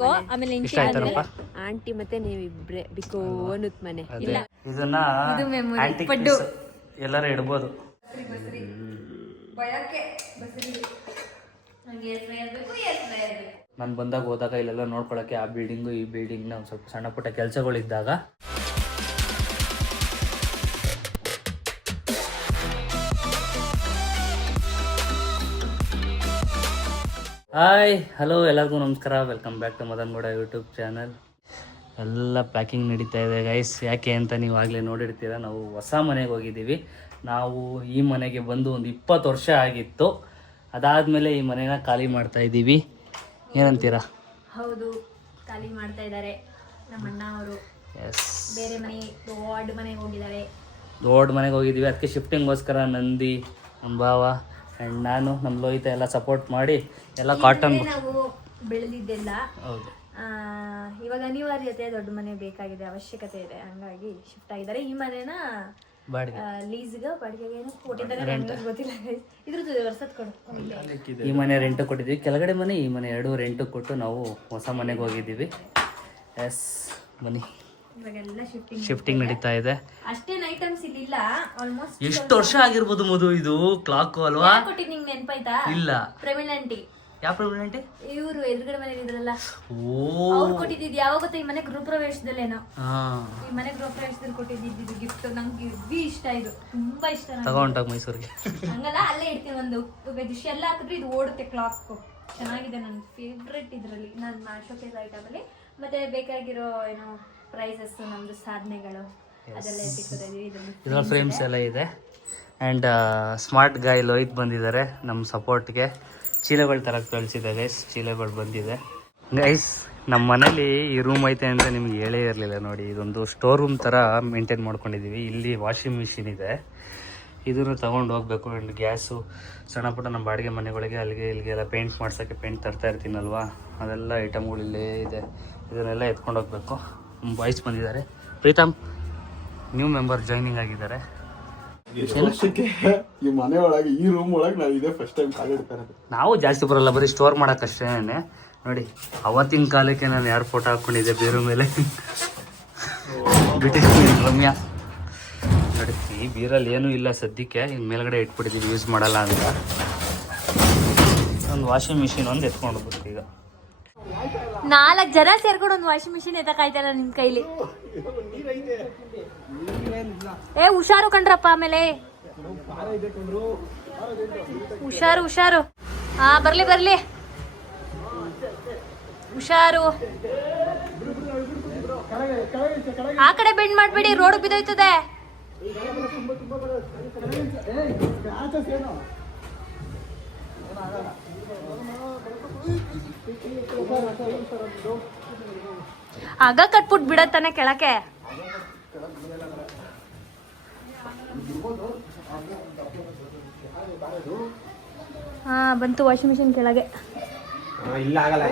ಬಿಕೋ. ಆಮೇಲೆ ಇಷ್ಟ ಆಯ್ತಾರಪ್ಪ ಆಂಟಿ ಮತ್ತೆ ನೀವಿಬ್ರೆ ಅನ್ನುತ್ ಮನೆ. ಇಲ್ಲ. ಇದನ್ನ ಇದು memory. antique ಪಡ್ಡು. piece ಎಲ್ಲರೂ ಇಡ್ಬೋದು. ನಾನು ಬಂದಾಗ ಹೋದಾಗ ಇಲ್ಲೆಲ್ಲ ನೋಡ್ಕೊಳಕ್ಕೆ ಆ ಬಿಲ್ಡಿಂಗು ಈ ಬಿಲ್ಡಿಂಗ್ನ ಒಂದು ಸ್ವಲ್ಪ ಸಣ್ಣ ಪುಟ್ಟ ಕೆಲಸಗಳಿದ್ದಾಗ ಹಾಯ್ ಹಲೋ ಎಲ್ಲರಿಗೂ ನಮಸ್ಕಾರ. Welcome back to Madan Gowda YouTube channel ಎಲ್ಲ ಪ್ಯಾಕಿಂಗ್ ನಡೀತಾ ಇದೆ ಗೈಸ್ ಯಾಕೆ ಅಂತ ನೀವು ಆಗಲೇ ನೋಡಿರ್ತೀರ? ನಾವು ಹೊಸ ಮನೆಗೆ ಹೋಗಿದ್ದೀವಿ. ನಾವು ಈ ಮನೆಗೆ ಬಂದು ಒಂದು ಇಪ್ಪತ್ತು ವರ್ಷ ಆಗಿತ್ತು. ಅದಾದಮೇಲೆ ಈ ಮನೆನ ಖಾಲಿ ಮಾಡ್ತಾ ಇದ್ದೀವಿ. ಏನಂತೀರಾ? ಹೌದು ಖಾಲಿ ಮಾಡ್ತಾ ಇದ್ದಾರೆ. ನಮ್ಮ ಅಣ್ಣ ಅವರು ಎಸ್ ಬೇರೆ ಮನೆ ದೊಡ್ಡ ಮನೆಗೆ ಹೋಗಿದ್ದಾರೆ. ದೊಡ್ಡ ಮನೆಗೆ ಹೋಗಿದ್ದೀವಿ. ಅದಕ್ಕೆ ಶಿಫ್ಟಿಂಗ್ಗೋಸ್ಕರ ನಂದಿ ನಮ್ಮ ಭಾವ ಆ್ಯಂಡ್ ನಾನು ನಮ್ಮ ಲೋಹಿತ ಎಲ್ಲ ಸಪೋರ್ಟ್ ಮಾಡಿ ಎಲ್ಲ ಕಾಟನ್ ನಾವು ಬೆಳೆದಿದ್ದೆಲ್ಲ. ಹೌದು. ಆ, ಇವಾಗ ಅನಿವಾರ್ಯತೆ ದೊಡ್ಡ ಮನೆ ಬೇಕಾಗಿದೆ ಅವಶ್ಯಕತೆ ಇದೆ. ಹಂಗಾಗಿ ಶಿಫ್ಟ್ ಆಗಿದ್ದಾರೆ. ಈ ಮನೆನ ಬಾಡಿಗೆ. ಲೀಸ್ಗೆ ಬಾಡಿಗೆಗೆ ಏನೋ ಕೊಟ್ಟಿದ್ದಾರೆ. ನನಗೆ ಗೊತ್ತಿಲ್ಲ guys. ಇದ್ರದ್ದು ವರ್ಷದ ಕೊಡು. ಈ ಮನೆ ರೆಂಟ್ ಕೊಟ್ಟಿದ್ವಿ ಕೆಳಗಡೆ ಮನೆ ಈ ಮನೆ ಎರಡು ರೆಂಟ್ ಕೊಟ್ಟು ನಾವು ಹೊಸ ಮನೆಗೆ ಹೋಗಿದ್ದೀವಿ. ಎಸ್ ಬನ್ನಿ. ಶಿಫ್ಟಿಂಗ್ ನಡೀತಾ ಇದೆ. ಅಷ್ಟೇನ್ ಐಟಮ್ಸ್ ಇದಿಲ್ಲ ಆಲ್ಮೋಸ್ಟ್ ಎಷ್ಟು ವರ್ಷ ಆಗಿರ್ಬೋದು ಮಧು ಇದು? ಕ್ಲಾಕ್ ಅಲ್ವಾ? ಕೊಟ್ಟಿದ್ದು ನಿಂಗೆ ನೆನಪಾಯ್ತಾ? ಇಲ್ಲ. ಪ್ರವೀಣ್ ಆಂಟಿ ಯಾವ ಪ್ರವೀಣ್ ಆಂಟಿ ಇವರು ಎದುರುಗಡೆ ಮನೆ ಇದ್ರಲ್ಲ. ಓ. ಅವ್ರು ಕೊಟ್ಟಿದ್ದು ಯಾವಾಗ ಗೊತ್ತಾ? ಈ ಮನೆ ಗೃಹ ಪ್ರವೇಶದಲ್ಲೇನೋ ಈ ಮನೆ ಗೃಹ ಪ್ರವೇಶದಲ್ಲಿ ಕೊಟ್ಟಿದ್ದು ಗಿಫ್ಟ್ ನಂಗೆ ಇರ್ವಿ ಇಷ್ಟ ಇದು. ತುಂಬಾ ಇಷ್ಟ ತಗೊಂಡಾಗ ತಗೊಂಡೋಗ ಮೈಸೂರಿಗೆ. ಹಂಗಲ್ಲ ಅಲ್ಲೇ ಇಡ್ತೀನಿ ಒಂದು ಡಿಶ್ ಎಲ್ಲ ಹಾಕಿದ್ರೆ ಇದು ಓಡುತ್ತೆ ಕ್ಲಾಕ್ ಚೆನ್ನಾಗಿದೆ ನನ್ನ ಫೇವ್ರೆಟ್ ಇದರಲ್ಲಿ. ನನ್ನ ಶೋಕೇಸ್ ಐಟಮಲ್ಲಿ ಮತ್ತೆ ಬೇಕಾಗಿರೋ ಏನೋ ಪ್ರೈಸಸ್ ನಮ್ದು ಸಾಧನೆಗಳು ಅದೆಲ್ಲ ಇದರಲ್ಲಿ ಫ್ರೇಮ್ಸ್ ಎಲ್ಲ ಇದೆ. ಆ್ಯಂಡ್ ಸ್ಮಾರ್ಟ್ ಗಾಯ್ ಲೋಹಿತ್ ಬಂದಿದ್ದಾರೆ ನಮ್ಮ ಸಪೋರ್ಟ್ಗೆ ಚೀಲಗಳು ತರ ಕಳಿಸಿದೆ ಗೈಸ್ ಚೀಲಗಳು ಬಂದಿದೆ. ಗೈಸ್ ನಮ್ಮ ಮನೇಲಿ ಈ ರೂಮ್ ಐತೆ ಅಂತ ನಿಮ್ಗೆ ಹೇಳೇ ಇರಲಿಲ್ಲ ನೋಡಿ. ಇದೊಂದು ಸ್ಟೋರ್ ರೂಮ್ ಥರ ಮೇಂಟೈನ್ ಮಾಡ್ಕೊಂಡಿದ್ದೀವಿ ಇಲ್ಲಿ ವಾಷಿಂಗ್ ಮಿಷಿನ್ ಇದೆ. ಇದನ್ನು ತಗೊಂಡು ಹೋಗ್ಬೇಕು. ಆ್ಯಂಡ್ ಗ್ಯಾಸು ಸಣ್ಣ ಪುಟ್ಟ ನಮ್ಮ ಬಾಡಿಗೆ ಮನೆಗಳಿಗೆ ಅಲ್ಲಿಗೆ ಇಲ್ಲಿಗೆ ಎಲ್ಲ ಪೇಂಟ್ ಮಾಡ್ಸೋಕ್ಕೆ ಪೇಂಟ್ ತರ್ತಾ ಇರ್ತೀನಲ್ವಾ? ಅದೆಲ್ಲ ಐಟಮ್ಗಳು ಇಲ್ಲೇ ಇದೆ. ಇದನ್ನೆಲ್ಲ ಎತ್ಕೊಂಡು ಹೋಗ್ಬೇಕು. ಬಾಯ್ಸ್ ಬಂದಿದ್ದಾರೆ. ಪ್ರೀತಮ್ ನ್ಯೂ ಮೆಂಬರ್ ಜಾಯ್ನಿಂಗ್ ಆಗಿದ್ದಾರೆ. ಈ ಮನೆ ಒಳಗೆ ಈ ರೂಮ್ ಒಳಗೆ ನಾವು ಇದೇ ಫಸ್ಟ್ ಟೈಮ್ ಕಾಲಿಡ್ತಾರೆ ನಾವು ಜಾಸ್ತಿ ಬರಲ್ಲ ಬರೀ ಸ್ಟೋರ್ ಮಾಡೋಕ್ಕಷ್ಟೇ ನೋಡಿ ಅವತ್ತಿನ ಕಾಲಕ್ಕೆ ನಾನು ಯಾರು ಫೋಟೋ ಹಾಕ್ಕೊಂಡಿದ್ದೆ ಬೇರೆ ಮೇಲೆ. ಬ್ರಿಟಿಷ್ ರಮ್ಯಾ ಈ ಬೀರಲ್ಲಿ ಏನೂ ಇಲ್ಲ ಸದ್ಯಕ್ಕೆ. ಇನ್ನು ಮೇಲ್ಗಡೆ ಇಟ್ಬಿಟ್ಟಿದ್ದೀವಿ ಯೂಸ್ ಮಾಡಲ್ಲ ಅಂತ. ಒಂದು ವಾಷಿಂಗ್ ಮಿಷಿನ್ ಒಂದು ಎತ್ಕೊಂಡು ಹೋಗ್ಬೇಕು ಈಗ. ನಾಲ್ಕು ಜನ ಸೇರ್ಕೊಂಡು ಒಂದು ವಾಷಿಂಗ್ ಮಿಷಿನ್ ಎತ್ತಕ್ಕಾಯ್ತಲ್ಲ ನಿಮ್ ಕೈಲಿ? ಏ, ಹುಷಾರು ಕಣ್ರಪ್ಪ ಆಮೇಲೆ. ಹುಷಾರು ಹುಷಾರು. ಹಾ ಬರ್ಲಿ ಬರ್ಲಿ. ಹುಷಾರು. ಆ ಕಡೆ ಬೆಂಡ್ ಮಾಡ್ಬೇಡಿ ರೋಡ್ ಬಿದ್ದೋಯ್ತದೆ. ಆಗ ಕಟ್ಬಿಟ್ ಬಿಡತ್ತಾನೆ ಕೆಳಕ್ಕೆ. ಹಾ ಬಂತು ವಾಷಿಂಗ್ ಮಿಷಿನ್ ಕೆಳಗೆ. ಇಲ್ಲ ಆಗಲ್ಲ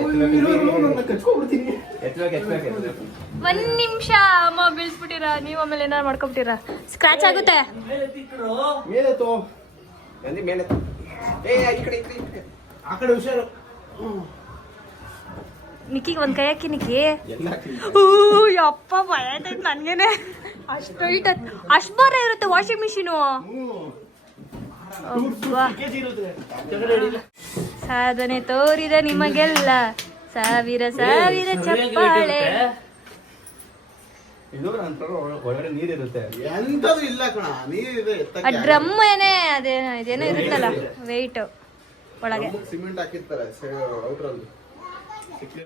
ಒಂದ್ ನಿಮಿಷ ಅಮ್ಮ ಬೀಳ್ಸ್ಬಿಟ್ಟಿರ? ನೀವ್ ಆಮೇಲೆ ಏನಾರು ಮಾಡ್ಕೊಬಿಟ್ಟಿರ? ಸ್ಕ್ರಾಚ್ ಆಗುತ್ತೆ. ನಿಕ್ಕಿಗೆ ಒಂದ್ ಕೈ ಹಾಕಿ ನಿಕ್ಕಿ. ಅಪ್ಪ ಭಯ ಆಯ್ತೈತ್ ನನ್ಗೇನೆ. ಅಷ್ಟು ಹೈಟ್ ಅಷ್ಟು ಭಾರ ಇರುತ್ತೆ ವಾಷಿಂಗ್ ಮಿಷಿನು ಸಾಧನೆ ತೋರಿದ ನಿಮಗೆಲ್ಲ. ಸಾವಿರ ಸಾವಿರ ಚಪ್ಪಾಳೆ. ಇದು ನಂತರ ಒಳಗಡೆ ನೀರಿರುತ್ತೆ. ಎಂತದು ಇಲ್ಲ ಕಣ ನೀರಿದೆ ಆ ಡ್ರಮ್ ಏನೇ ಅದೇನೋ ಇದೇನೋ ಇರುತ್ತಲ್ಲ ವೆಯ್ಟ್ ಒಳಗೆ. ಸಿಮೆಂಟ್ ಹಾಕಿರ್ತಾರೆ ಔಟ್ರಲ್ಲಿ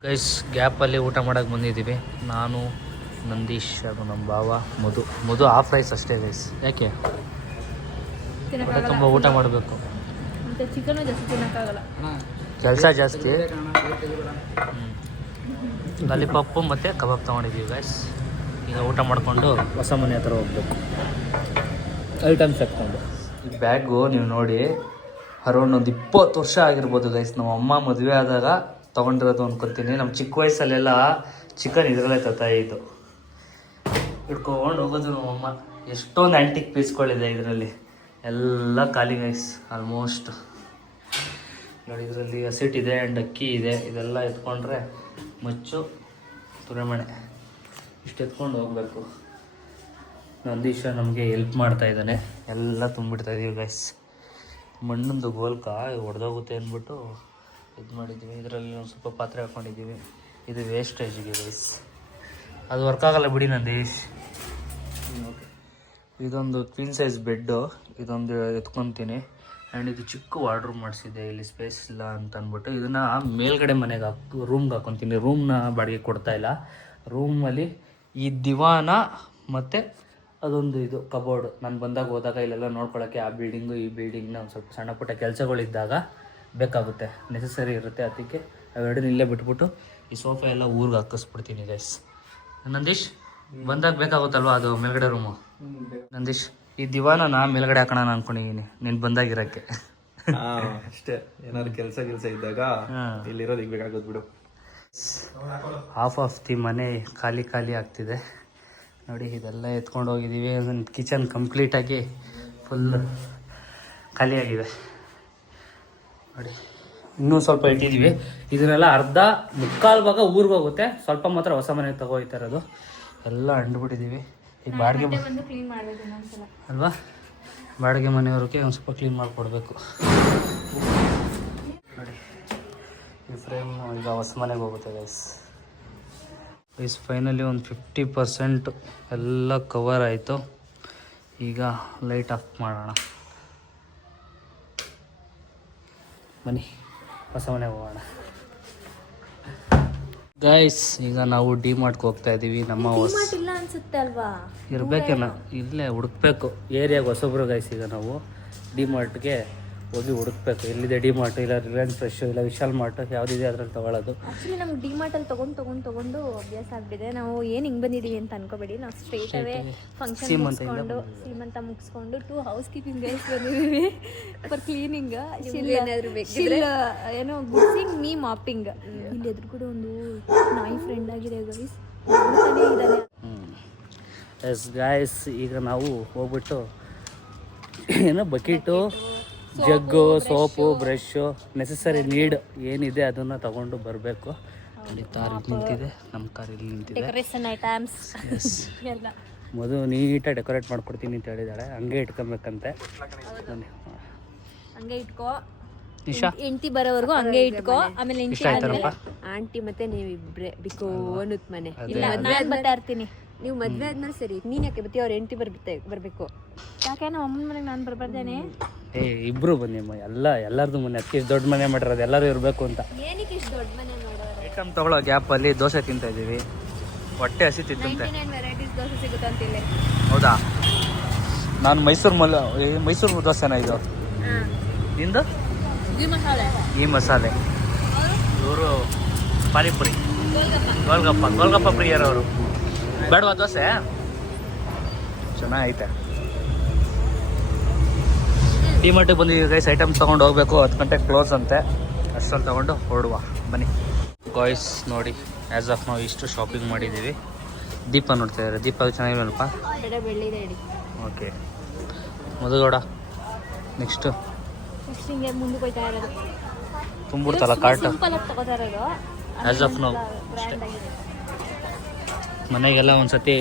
ಗೈಸ್ ಗ್ಯಾಪಲ್ಲಿ ಊಟ ಮಾಡಕ್ ಬಂದಿದ್ದೀವಿ. ನಾನು ನಂದೀಶ್ ಅದು ನಮ್ಮ ಭಾವ ಮಧು. ಮಧು ಆಫ್ ರೈಸ್ ಅಷ್ಟೇ ಗೈಸ್ ಯಾಕೆ? ತುಂಬ ಊಟ ಮಾಡಬೇಕು. ಮತ್ತೆ ಚಿಕನು ಜಾಸ್ತಿ ತಿನ್ನಕ್ಕಾಗಲ್ಲ ಕೆಲಸ ಜಾಸ್ತಿ. ಲಾಲಿಪಾಪು ಮತ್ತು ಕಬಾಬ್ ತಗೊಂಡಿದ್ದೀವಿ ಗೈಸ್ ಈಗ ಊಟ ಮಾಡಿಕೊಂಡು ಹೊಸ ಮನೆ ಹತ್ರ ಹೋಗ್ಬೇಕು. ಐಟಮ್ಸ್ ಹಾಕ್ಕೊಂಡು. ಈ ಬ್ಯಾಗು ನೀವು ನೋಡಿ ಅರೌಂಡ್ ಒಂದು ಇಪ್ಪತ್ತು ವರ್ಷ ಆಗಿರ್ಬೋದು ಗೈಸ್ ನಮ್ಮ ಅಮ್ಮ ಮದುವೆ ಆದಾಗ ತೊಗೊಂಡಿರೋದು ಅಂದ್ಕೊತೀನಿ ನಮ್ಮ ಚಿಕ್ಕ ವಯಸ್ಸಲ್ಲೆಲ್ಲ ಚಿಕನ್ ಇದರಲ್ಲೇ ಇದ್ದು ಹಿಡ್ಕೊಂಡು ಹೋಗೋದು ನಮ್ಮಮ್ಮ ಎಷ್ಟೊಂದು ಆ್ಯಂಟಿಕ್ ಪೀಸ್ಗಳಿದೆ ಇದರಲ್ಲಿ. ಎಲ್ಲ ಖಾಲಿ ಗೈಸ್ ಆಲ್ಮೋಸ್ಟ್ ನೋಡಿ ಇದರಲ್ಲಿ ಹಸಿಟ್ ಇದೆ ಆ್ಯಂಡ್ ಅಕ್ಕಿ ಇದೆ, ಇದೆಲ್ಲ ಎತ್ಕೊಂಡ್ರೆ ಮಚ್ಚು, ತುರೆಮಣೆ. ಇಷ್ಟು ಎತ್ಕೊಂಡು ಹೋಗ್ಬೇಕು. ನಂದೀಶ ನಮಗೆ ಹೆಲ್ಪ್ ಮಾಡ್ತಾ ಇದ್ದಾನೆ. ಎಲ್ಲ ತುಂಬಿಡ್ತಾ ಇದೀವಿ ಗೈಸ್ ಮಣ್ಣಿಂದು ಗೋಲ್ಕ ಹೊಡೆದೋಗುತ್ತೆ ಅಂದ್ಬಿಟ್ಟು ಇದು ಮಾಡಿದ್ದೀವಿ ಇದರಲ್ಲಿ ಒಂದು ಸ್ವಲ್ಪ ಪಾತ್ರೆ ಹಾಕ್ಕೊಂಡಿದ್ದೀವಿ ಇದು ವೇಸ್ಟೇಜಿಗೆ ಗೈಸ್ ಅದು ವರ್ಕ್ ಆಗಲ್ಲ ಬಿಡಿ ನಂದೀಶ್ ಇದೊಂದು ಕ್ವೀನ್ ಸೈಜ್ ಬೆಡ್ಡು ಇದೊಂದು ಎತ್ಕೊತೀನಿ. ಆ್ಯಂಡ್ ಇದು ಚಿಕ್ಕ ವಾರ್ಡ್ರೂಮ್ ಮಾಡಿಸಿದ್ದೆ. ಇಲ್ಲಿ ಸ್ಪೇಸ್ ಇಲ್ಲ ಅಂತ ಅಂದ್ಬಿಟ್ಟು ಇದನ್ನು ಮೇಲ್ಗಡೆ ಮನೆಗೆ ಹಾಕ್ ರೂಮ್ಗೆ ಹಾಕೊತೀನಿ. ರೂಮ್ನ ಬಾಡಿಗೆ ಕೊಡ್ತಾ ಇಲ್ಲ. ರೂಮಲ್ಲಿ ಈ ದಿವಾನ ಮತ್ತು ಅದೊಂದು ಇದು ಕಬೋರ್ಡ್ ನಾನು ಬಂದಾಗ ಹೋದಾಗ ಇಲ್ಲೆಲ್ಲ ನೋಡ್ಕೊಳ್ಳೋಕ್ಕೆ ಆ ಬಿಲ್ಡಿಂಗು ಈ ಬಿಲ್ಡಿಂಗ್ನ ಒಂದು ಸ್ವಲ್ಪ ಸಣ್ಣ ಪುಟ್ಟ ಕೆಲಸಗಳಿದ್ದಾಗ ಬೇಕಾಗುತ್ತೆ. ನೆಸಸರಿ ಇರುತ್ತೆ ಅದಕ್ಕೆ. ಅವೆರಡನ್ನ ಇಲ್ಲೇ ಬಿಟ್ಬಿಟ್ಟು ಈ ಸೋಫಾ ಎಲ್ಲ ಊರಿಗೆ ಹಾಕಿಸ್ಬಿಡ್ತೀನಿ ಗೈಸ್ ನಂದೀಶ್? ಬಂದಾಗ ಬೇಕಾಗುತ್ತಲ್ವಾ ಅದು ಮೇಲ್ಗಡೆ ರೂಮು ನಂದೀಶ್ ಈ ದಿವಾನನ ಮೇಲ್ಗಡೆ ಹಾಕೋಣ ಅನ್ಕೊಂಡಿದ್ದೀನಿ ನೀನು ಬಂದಾಗಿರಕ್ಕೆ. ಅಷ್ಟೇ. ಏನಾದ್ರು ಕೆಲಸ ಕೆಲಸ ಇದ್ದಾಗ ಇಲ್ಲಿರೋದು ಈಗ ಬೇಕಾಗೋದು ಬಿಡು. ಹಾಫ್ ಆಫ್ ದಿ ಮನೆ ಖಾಲಿ ಖಾಲಿ ಆಗ್ತಿದೆ. ನೋಡಿ ಇದೆಲ್ಲ ಎತ್ಕೊಂಡು ಹೋಗಿದ್ದೀವಿ ಕಿಚನ್ ಕಂಪ್ಲೀಟಾಗಿ ಫುಲ್ ಖಾಲಿಯಾಗಿದೆ ನೋಡಿ ಇನ್ನೂ ಸ್ವಲ್ಪ ಇಟ್ಟಿದ್ದೀವಿ ಇದನ್ನೆಲ್ಲ ಅರ್ಧ ಮುಕ್ಕಾಲು ಭಾಗ ಊರಿಗೆ ಹೋಗುತ್ತೆ. ಸ್ವಲ್ಪ ಮಾತ್ರ ಹೊಸ ಮನೆಗೆ ತಗೋಯ್ತಾ ಇರೋದು. ಎಲ್ಲ ಅಂಡ್ಬಿಟ್ಟಿದ್ದೀವಿ ಈ ಬಾಡಿಗೆ ಅಲ್ವಾ? ಬಾಡಿಗೆ ಮನೆಯವ್ರಿಗೆ ಒಂದು ಸ್ವಲ್ಪ ಕ್ಲೀನ್ ಮಾಡಿಕೊಡ್ಬೇಕು. ನೋಡಿ. ಈ ಫ್ರೇಮ್ ಈಗ ಹೊಸ ಮನೆಗೆ ಹೋಗುತ್ತೆ ಗೈಸ್ ಗೈಸ್ ಫೈನಲಿ ಒಂದು ಫಿಫ್ಟಿ ಪರ್ಸೆಂಟ್ ಎಲ್ಲ ಕವರ್ ಆಯಿತು. ಈಗ ಲೈಟ್ ಆಫ್ ಮಾಡೋಣ. ಬನ್ನಿ ಹೊಸ ಮನೆಗೆ ಹೋಗೋಣ. ಗೈಸ್ ಈಗ ನಾವು ಡಿ ಮಾರ್ಟ್ಗೆ ಹೋಗ್ತಾ ಇದ್ದೀವಿ ನಮ್ಮ ಹೊಸ ಇಲ್ಲ ಅನ್ಸುತ್ತೆ ಅಲ್ವಾ? ಇರ್ಬೇಕೇನ ಇಲ್ಲೇ ಹುಡುಕ್ಬೇಕು ಏರಿಯಾಗೆ ಹೊಸಬ್ರು ಗೈಸ್ ಈಗ ನಾವು ಡಿ ಮಾರ್ಟ್ಗೆ ಹೋಗಿ ಹುಡುಕ್ಬೇಕು. ಎಲ್ಲಿದೆ ಡಿ ಮಾರ್ಟ್ ಇಲ್ಲ ರಿಲಯನ್ಸ್ ಫ್ರೆಶ್ ಇಲ್ಲ ವಿಶಾಲ್ ಮಾರ್ಟ್ ಯಾವುದಿದೆ ಅದ್ರಲ್ಲಿ ತಗೊಳ್ಳೋದು ಆಕ್ಚುಲಿ ನಮ್ಗೆ ಡಿ ಮಾರ್ಟ್ ಅಲ್ಲಿ ತಗೊಂಡು ತಗೊಂಡು ತಗೊಂಡು ಅಭ್ಯಾಸ ಆಗ್ಬಿಟ್ಟಿದೆ. ನಾವು ಏನು ಹಿಂಗ್ ಬಂದಿದೀವಿ ಅಂತ ಅನ್ಕೋಬೇಡಿ. ನಾವು ಸ್ಟ್ರೇಟ್ ಅವೇ ಫಂಕ್ಷನ್ ಮುಗಿಸ್ಕೊಂಡು ಸೀಮಂತ ಮುಗಿಸ್ಕೊಂಡು ಟು ಹೌಸ್ ಕೀಪಿಂಗ್ ಗೈಸ್ ಬಂದಿದ್ದೀವಿ ಫಾರ್ ಕ್ಲೀನಿಂಗ್ ಏನೋ ಗುಡ್ಸಿಂಗ್ ಮೀ ಮಾಪಿಂಗ್ ಇಲ್ಲಿ ಕೂಡ ಒಂದು ನಾಯಿ ಫ್ರೆಂಡ್ ಆಗಿದೆ ಗೈಸ್. ಇದ್ದಾನೆ. ಎಸ್ ಗಾಯಸ್ ಈಗ ನಾವು ಹೋಗ್ಬಿಟ್ಟು ಏನೋ bucket. Jug soap brush necessary need ಏನಿದೆ ಅದನ್ನು ತಗೊಂಡು ಬರಬೇಕು. ಅಲ್ಲಿ ಕಾರ್ ನಿಂತಿದೆ ನಮ್ಮ ಕಾರ್ ಇಲ್ಲಿ ನಿಂತಿದೆ. ಡೆಕೋರೇಷನ್ ಐಟಮ್ಸ್ ಎಸ್ ಎಲ್ಲ. ನೀಟಾಗಿ ಡೆಕೋರೇಟ್ ಮಾಡ್ಕೊಡ್ತೀನಿ ಅಂತ ಹೇಳಿದಾಳೆ. ಹಂಗೆ ಇಟ್ಕೊಬೇಕಂತೆ. ಹಂಗೆ ಇಟ್ಕೋ. ನಿಶಾ? ಹೆಂಡತಿ ಬರೋವರೆಗೂ ಹಂಗೆ ಇಟ್ಕೋ. ಆಮೇಲೆ ಆಂಟಿ ಮತ್ತೆ ನೀವಿಬ್ರೆ ಬಿಕೋ ಅನ್ನುತ್ ಮನೆ. ಇಲ್ಲ, ನಾನು ಬರ್ತಾ ಇರ್ತೀನಿ. ನೀವು ಮದ್ವೆ ಆದ್ಮೇಲೆ ಸರಿ. ನೀನ್ ಯಾಕೆ ಬತ್ತಿ ಅವ್ರ ಹೆಂಡತಿ ಬರ್ಬೇಕು. ಯಾಕೆ? ನಮ್ಮ ಅಮ್ಮನ ಮನೆಗೆ ನಾನು ಬರ್ಬಾರ್ದೇನೆ. ಏ ಇಬ್ರು ಬನ್ನಿ ಅಮ್ಮ. ಎಲ್ಲ ಎಲ್ಲರದು ಮನೆ. ಅದಕ್ಕೆ ದೊಡ್ಡ ಮನೆ ಮಾಡಿರೋದು. ಎಲ್ಲರೂ ಇರಬೇಕು ಅಂತ. ಏನಕ್ಕೆ ಇಷ್ಟು ದೊಡ್ಡ ಮನೆ ಮಾಡೋರು? ಐಟಮ್ ತಗೊಳ್ಳೋ ಗ್ಯಾಪಲ್ಲಿ ದೋಸೆ ತಿಂತಾ ಇದೀವಿ ಹೊಟ್ಟೆ ಹಸಿ ತಿಂತಂತೆ. ವೆರೈಟೀಸ್ ದೋಸೆ ಸಿಗುತ್ತೆ ಇಲ್ಲಿ ಹೌದಾ? ನಾನು ಮೈಸೂರು ಮಲ್ಲ ಮೈಸೂರು ದೋಸೆನ ಇದು? ನಿಂದು? ಮಸಾಲೆ. ಈ ಮಸಾಲೆ. ಇವರು ಪಾನಿಪುರಿ. ಗೋಲ್ಗಪ್ಪ. ಗೋಲ್ಗಪ್ಪ ಪ್ರಿಯರವರು. ಬೇಡವಾ ದೋಸೆ? ಚೆನ್ನಾಗೈತೆ. ಡಿ ಮಾರ್ಟಿಗೆ ಬಂದಿದ್ದೀವಿ ಗೈಸ್ ಐಟಮ್ಸ್ ತೊಗೊಂಡು ಹೋಗ್ಬೇಕು. ಹತ್ತು ಗಂಟೆಗೆ ಕ್ಲೋಸ್ ಅಂತೆ. ಅಷ್ಟಲ್ಲಿ ತೊಗೊಂಡು ಹೊರಡುವ. ಬನ್ನಿ. ಗಾಯ್ಸ್ ನೋಡಿ ಆ್ಯಸ್ ಆಫ್ ನಾವು ಇಷ್ಟು ಶಾಪಿಂಗ್ ಮಾಡಿದ್ದೀವಿ. ದೀಪ ನೋಡ್ತಾ ಇದ್ದಾರೆ. ದೀಪ ಅದು ಹೇಳಿ ಓಕೆ ಮಧುಗೌಡ ನೆಕ್ಸ್ಟು ತುಂಬಿಡ್ತಲ್ಲ ಕಾರ್ಟು ಆ್ಯಸ್ ಆಫ್ ನಾವು ಮನೆಗೆಲ್ಲ ಒಂದ್ಸತಿ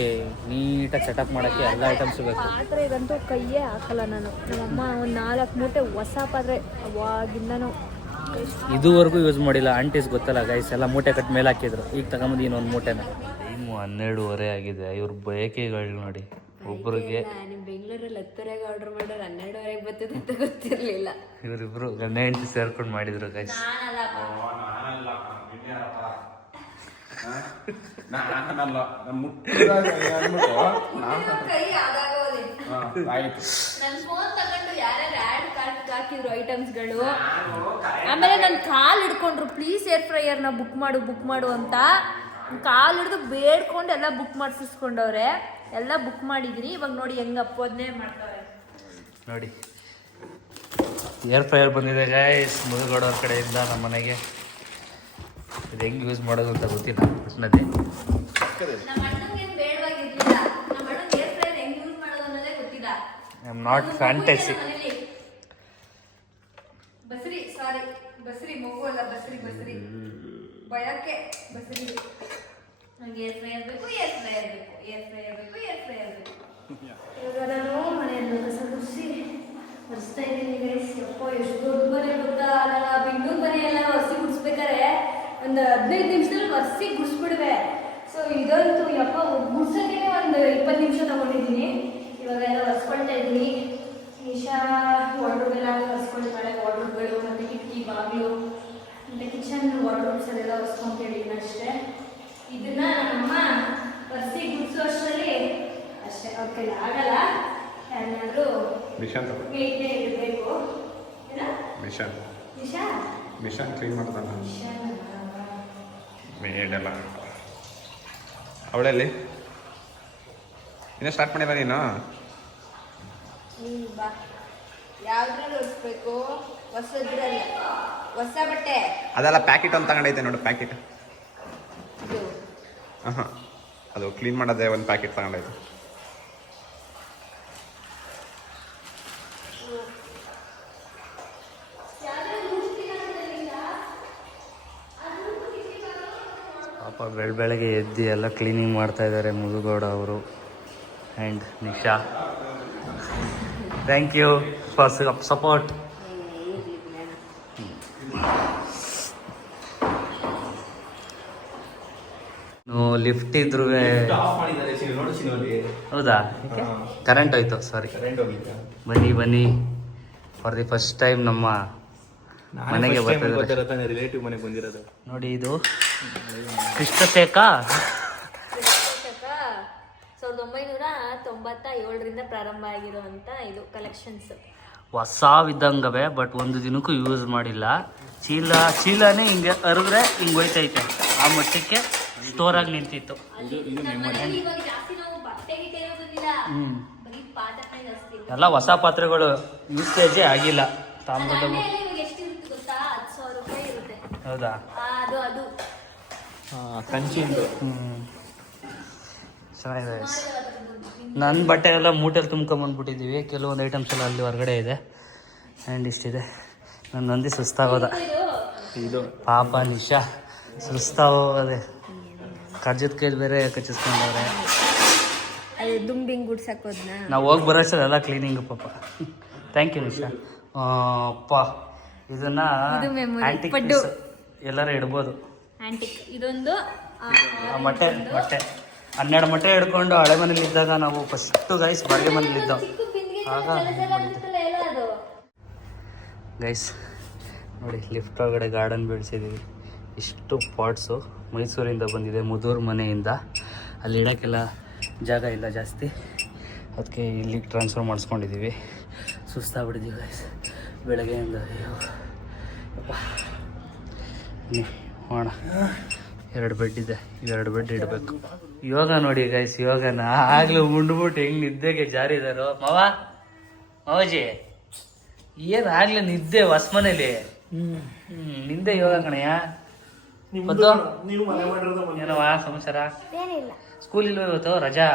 ನೀಟಾಗಿ ಸೆಟಪ್ ಮಾಡೋಕ್ಕೆ ಎಲ್ಲ ಐಟಮ್ಸ್ ಬೇಕು. ಪಾತ್ರೆಗಂತೂ ಕೈಯೇ ಹಾಕಲ್ಲ ನಾನು. ನಮ್ಮಮ್ಮ ಒಂದು ನಾಲ್ಕು ಮೂಟೆ ಹೊಸ ಪಾತ್ರೆ ಅವಾಗಿಂದನೂ. ಇದುವರೆಗೂ ಯೂಸ್ ಮಾಡಿಲ್ಲ. ಆಂಟೀಸ್ ಗೊತ್ತಲ್ಲ ಗೈಸ್ ಎಲ್ಲ ಮೂಟೆ ಕಟ್ ಮೇಲೆ ಹಾಕಿದ್ರು. ಈಗ ತಗೊಂಬಂದು ಇನ್ನೊಂದು ಮೂಟೆನ. ಟೈಮು ಹನ್ನೆರಡುವರೆ ಆಗಿದೆ. ಇವ್ರ ಬಯಕೆಗಳು ನೋಡಿ. ಒಬ್ಬರಿಗೆ ನಿಮ್ಮ ಬೆಂಗಳೂರಲ್ಲಿ ಹತ್ತುವರೆಗೆ ಆರ್ಡರ್ ಮಾಡೋರು ಹನ್ನೆರಡುವರೆಗೆ ಬರ್ತದೆ ಅಂತ ಗೊತ್ತಿರಲಿಲ್ಲ. ಇವರಿಬ್ರು ಗಂಡ ಹೆಂಡತಿ ಸೇರ್ಕೊಂಡು ಮಾಡಿದ್ರು ಗೈಸ್ ನಾನಲ್ಲ ನಮ್ಮ ಮುಟ್ಟಿದ ಕೈ ಅಂದ್ಬಿಟ್ಟು ನಾನು- ಹಾ, ಆಯ್ತು. ನನ್ನ ಫೋನ್ ತಗೊಂಡು ಯಾರ್ಯಾರು ಆ್ಯಡ್ ಕಾರ್ಡ್ ಹಾಕಿದ್ರು ಐಟಮ್ಸ್ಗಳು ಆಮೇಲೆ ನನ್ ಕಾಲ್ ಹಿಡ್ಕೊಂಡ್ರು ಪ್ಲೀಸ್ ಏರ್ನ ಬುಕ್ ಮಾಡು ಬುಕ್ ಮಾಡು ಅಂತ. ಕಾಲ್ ಹಿಡ್ದು ಬೇಡ್ಕೊಂಡು ಎಲ್ಲ ಬುಕ್ ಮಾಡಿಸ್ಕೊಂಡವ್ರೆ ಎಲ್ಲ ಬುಕ್ ಮಾಡಿದೀನಿ. ಇವಾಗ ನೋಡಿ ಹೆಂಗ ಅಪ್ಪೋದನ್ನೇ ಮಾಡ್ತಾರೆ. ನೋಡಿ. ಏರ್ ಫ್ರೈಯರ್ ಬಂದಿದೆ ಗಾಯ್ಸ್ ಮುದುಗಡೋರ್ ಕಡೆಯಿಂದ ನಮ್ಮ ಮನೆಗೆ ಇದು ಹೆಂಗೆ ಯೂಸ್ ಮಾಡೋದು ಅಂತ ಗೊತ್ತಿಲ್ಲ ಅಷ್ಟೇ ಐ ಆಮ್ ನಾಟ್ ಫ್ಯಾಂಟಸಿ ಮನೇಲಿ ಬಸ್ರಿ ಸಾರಿ ಬಸ್ರಿ ಮಗು ಅಲ್ಲ ಬಸ್ರಿ ಬಸ್ರಿ. ಭಯಕ್ಕೆ ಬಸ್ರಿ. ನಂಗೆ ಏರ್ ಫ್ರೈ ಬೇಕು ಏರ್ ಫ್ರೈ ಇರಬೇಕು ಏರ್ ಫ್ರೈ ಬೇಕು ಏರ್ ಬೇಕು. ಇವಾಗ ನಾನು ಮನೆಯನ್ನು ಕಸ ಗುಡಿಸಿ ಒರೆಸ್ತಾ ಇದ್ದೀನಿ ಗೈಸ್ ಯಪ್ಪ ಎಷ್ಟು ದೊಡ್ಡ ಮನೆ ಗೊತ್ತಾ ನಾನು ಆ ಬೆಂಗಳೂರು ಮನೆ ಎಲ್ಲ ಒರೆಸಿ ಗುಡಿಸ್ಬೇಕಾರೆ ಒಂದು ಹದಿನೈದು ನಿಮಿಷದಲ್ಲಿ ಒರೆಸಿ ಗುಡಿಸ್ಬಿಡುವೆ. ಸೊ ಇದಂತೂ ಯಪ್ಪ ಗುಡ್ಸೋಕ್ಕೆ ಒಂದು ಇಪ್ಪತ್ತು ನಿಮಿಷ ತಗೊಂಡಿದ್ದೀನಿ. ಇವಾಗ ಎಲ್ಲ ಒರೆಸ್ಕೊಳ್ತಾ ಇದ್ದೀನಿ. ನಿಶಾ ವಾರ್ಡ್ರೋಬ್ ಎಲ್ಲ ಒರೆಸ್ಕೊಳ್ತಾಳೆ ವಾರ್ಡ್ರೋಬ್ಗಳು ಮತ್ತು ಕಿಟಕಿ ಬಾಗಿಲು ಮತ್ತು ಕಿಚನ್ ವಾರ್ಡ್ರೋಬ್ಸ್ ಎಲ್ಲ ಒರೆಸ್ಕೊಂತಿದ್ದೀನಿ ಅಷ್ಟೇ. ಇದನ್ನ ನಮ್ಮ ಒರೆಸಿ ಗುಡಿಸೋ ಅಷ್ಟರಲ್ಲಿ ಅಷ್ಟೇ ಓಕೆ ಆಗಲ್ಲ. ಯಾರನ್ನಾದರೂ ಮಿಷನ್ ಮೇಯ್ಟೇ ಇರಬೇಕು ಏನ? ಮಿಷನ್ ನಿಶಾ? ಮಿಷನ್ ಕ್ಲೀನ್ ಮಾಡ್ತಾನೆ. ನಿಶಾ ಮೇಲೆಲ್ಲ ಅವಳಲ್ಲಿ? ಇನ್ನೂ ಸ್ಟಾರ್ಟ್ ಮಾಡಿಲ್ಲ ನೀನು? ಯಾವ್ದ್ರಲ್ಲಿ ಹೊಸದ್ರಲ್ಲಿ. ಹೊಸ ಬಟ್ಟೆ. ಅದೆಲ್ಲ ಪ್ಯಾಕೆಟ್ ಒಂದು ತಗೊಂಡೈತೆ ನೋಡು ಪ್ಯಾಕೆಟ್ ಹಾಂ ಹಾಂ ಅದು ಕ್ಲೀನ್ ಮಾಡೋದೇ ಒಂದು ಪ್ಯಾಕೆಟ್ ತಗೊಂಡೈತೆ. ಪಾಪ ಬೆಳ ಬೆಳಗ್ಗೆ ಎದ್ದು ಎಲ್ಲ ಕ್ಲೀನಿಂಗ್ ಮಾಡ್ತಾ ಇದ್ದಾರೆ ಮುದುಗೌಡ ಅವರು and Nisha. Thank you for support lift ಇದ್ರು ಹೌದಾ? ಕರೆಂಟ್ ಹೋಯ್ತು ಸಾರಿ ಬನ್ನಿ ಬನ್ನಿ. ಫಾರ್ ದಿ ಫಸ್ಟ್ ಟೈಮ್ ನಮ್ಮ ಮನೆಗೆ ಬರ್ತಿದ್ದಾರೆ ರಿಲೇಟಿವ್ ಮನೆಗೆ ಬಂದಿರೋದು. ನೋಡಿ ಇದು. ಪುಸ್ತಕ ಸಾವಿರದ ಒಂಬೈನೂರ ತೊಂಬತ್ತ ಏಳರಿಂದ ಪ್ರಾರಂಭ ಆಗಿರುವಂತ ಇದು ಕಲೆಕ್ಷನ್ಸ್ ಹೊಸ ಇದ್ದಂಗವೆ ಬಟ್ ಒಂದು ದಿನಕ್ಕೂ ಯೂಸ್ ಮಾಡಿಲ್ಲ. ಚೀಲ ಚೀಲನೇ ಹಿಂಗೆ ಅರಿದ್ರೆ ಹಿಂಗೆ ಹೋಯ್ತೈತೆ. ಆ ಮಟ್ಟಕ್ಕೆ ಸ್ಟೋರ್ ಆಗಿ ನಿಂತಿತ್ತು. ಎಲ್ಲ ಹೊಸ ಪಾತ್ರೆಗಳು ಯೂಸೇಜೇ ಆಗಿಲ್ಲ. ತಾಮ್ರದ ಮನೆಯಲ್ಲಿ ಎಷ್ಟು ಇರುತ್ತೆ ಗೊತ್ತಾ? ಹತ್ತು ಸಾವಿರ ರೂಪಾಯಿ ಇರುತ್ತೆ. ಹೌದಾ? ಅದು ಅದು. ಕಂಚಿಂದು. ಚೆನ್ನಾಗಿದೆ ನನ್ನ ಬಟ್ಟೆ ಎಲ್ಲ ಮೂಟೆಲಿ ತುಂಬ್ಕೊಂಬಂದ್ಬಿಟ್ಟಿದ್ದೀವಿ ಕೆಲವೊಂದು ಐಟಮ್ಸ್ ಎಲ್ಲ ಅಲ್ಲಿ ಹೊರಗಡೆ ಇದೆ. ಆ್ಯಂಡ್ ಇಷ್ಟಿದೆ. ನನ್ನ ನಂದಿ ಸುಸ್ತಾಗೋದ. ಇದು. ಪಾಪ ನಿಶಾ. ಸುಸ್ತಾಗೋದೆ. ಕರ್ಜದ ಕೈಲಿ ಬೇರೆ ಕಚ್ಚಿಸ್ಕೊಂಡವ್ರೆ. ದುಂಬಿಂಗ್ ನಾವು ಹೋಗಿ ಬರೋಷ್ಟಲ್ಲ ಎಲ್ಲ ಕ್ಲೀನಿಂಗ್ ಪಾಪ. Thank you Nisha. ಅಪ್ಪ. ಇದನ್ನು. ಎಲ್ಲರೂ ಇಡ್ಬೋದು. ಆಂಟಿಕ್ ಇದೊಂದು ಮೊಟ್ಟೆ ಮೊಟ್ಟೆ ಹನ್ನೆರಡು ಮೊಟ್ಟೆ ಹಿಡ್ಕೊಂಡು ಹಳೆ ಮನೇಲಿ ಇದ್ದಾಗ ನಾವು ಫಸ್ಟು ಗೈಸ್ ಬಾಡಿಗೆ ಮನೇಲಿ ಇದ್ದೋ. ಆಗ ಗೈಸ್ ನೋಡಿ ಲಿಫ್ಟ್ ಒಳಗಡೆ ಗಾರ್ಡನ್ ಬೆಳೆಸಿದ್ದೀವಿ ಇಷ್ಟು ಪಾಟ್ಸು ಮೈಸೂರಿಂದ ಬಂದಿದೆ ಮುದೂರು ಮನೆಯಿಂದ. ಅಲ್ಲಿ ಇಡೋಕ್ಕೆಲ್ಲ ಜಾಗ ಇಲ್ಲ ಜಾಸ್ತಿ. ಅದಕ್ಕೆ ಇಲ್ಲಿ ಟ್ರಾನ್ಸ್ಫರ್ ಮಾಡಿಸ್ಕೊಂಡಿದ್ದೀವಿ ಸುಸ್ತಾಗ್ಬಿಟ್ಟಿದ್ದೀವಿ ಗೈಸ್ ಬೆಳಗ್ಗೆಯಿಂದ ಅಯ್ಯೋ. ಹೋಣ ಎರಡು ಬೆಡ್ ಇದೆ. ಎರಡು ಬೆಡ್ ಇಡಬೇಕು. ಯೋಗ ನೋಡಿ ಗೈಸ್ ಯೋಗನ. ಆಗ್ಲೂ ಉಂಡ್ಬಿಟ್ಟು ಹೆಂಗ್ ನಿದ್ದೆಗೆ ಜಾರಿದಾರೋ. ಮಾವ ಮಾವಜಿ ಏನ್ ಆಗ್ಲೇ ನಿದ್ದೆ ಹೊಸ ಮನೇಲಿ ಹ್ಮ್ ನಿಂದೆ ಯೋಗ ಕಣಯ್ಯ. ಮತ್ತು? ಸಂಸಾರ? ಸ್ಕೂಲ್ ಇಲ್ವ ಇವತ್ತು? ರಜಾ?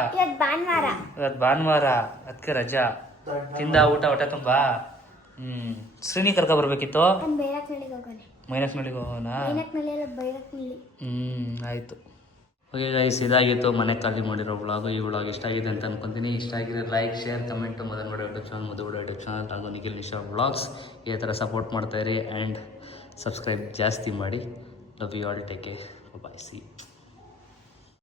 ಇವತ್ತು ಭಾನುವಾರ. ಅದಕ್ಕೆ ರಜಾ. ತಿಂದ ಊಟ ಹೊಟ್ಟೆ ತುಂಬಾ? ಹ್ಮ್ ಶ್ರೀನಿ ಕರ್ಕ ಬರ್ಬೇಕಿತ್ತು? ಮೈನಕ್ನಳ್ಳಿಗೆ ಹೋಗೋಣ ಹ್ಞೂ ಆಯಿತು. ಓಕೆ ಗೈಸ್ ಇದಾಗಿತ್ತು ಮನೆ ಖಾಲಿ ಮಾಡಿರೋ ವ್ಲಾಗು ಈ ವ್ಲಾಗ್ ಇಷ್ಟ ಆಗಿದೆ ಅಂತ ಅನ್ಕೊಂತೀನಿ. ಇಷ್ಟ ಆಗಿದೆ ಲೈಕ್ ಶೇರ್ ಕಮೆಂಟ್ ಮೊದಲು ಮಾಡಿ YouTube channel Madhu YouTube channel ಹಾಗೂ ನಿಖಿಲ್ ನಿಶಾ ವ್ಲಾಗ್ಸ್ ಈ ಥರ ಸಪೋರ್ಟ್ ಮಾಡ್ತಾ ಇರಿ ಆ್ಯಂಡ್ ಸಬ್ಸ್ಕ್ರೈಬ್ ಜಾಸ್ತಿ ಮಾಡಿ. Love you all take care bye see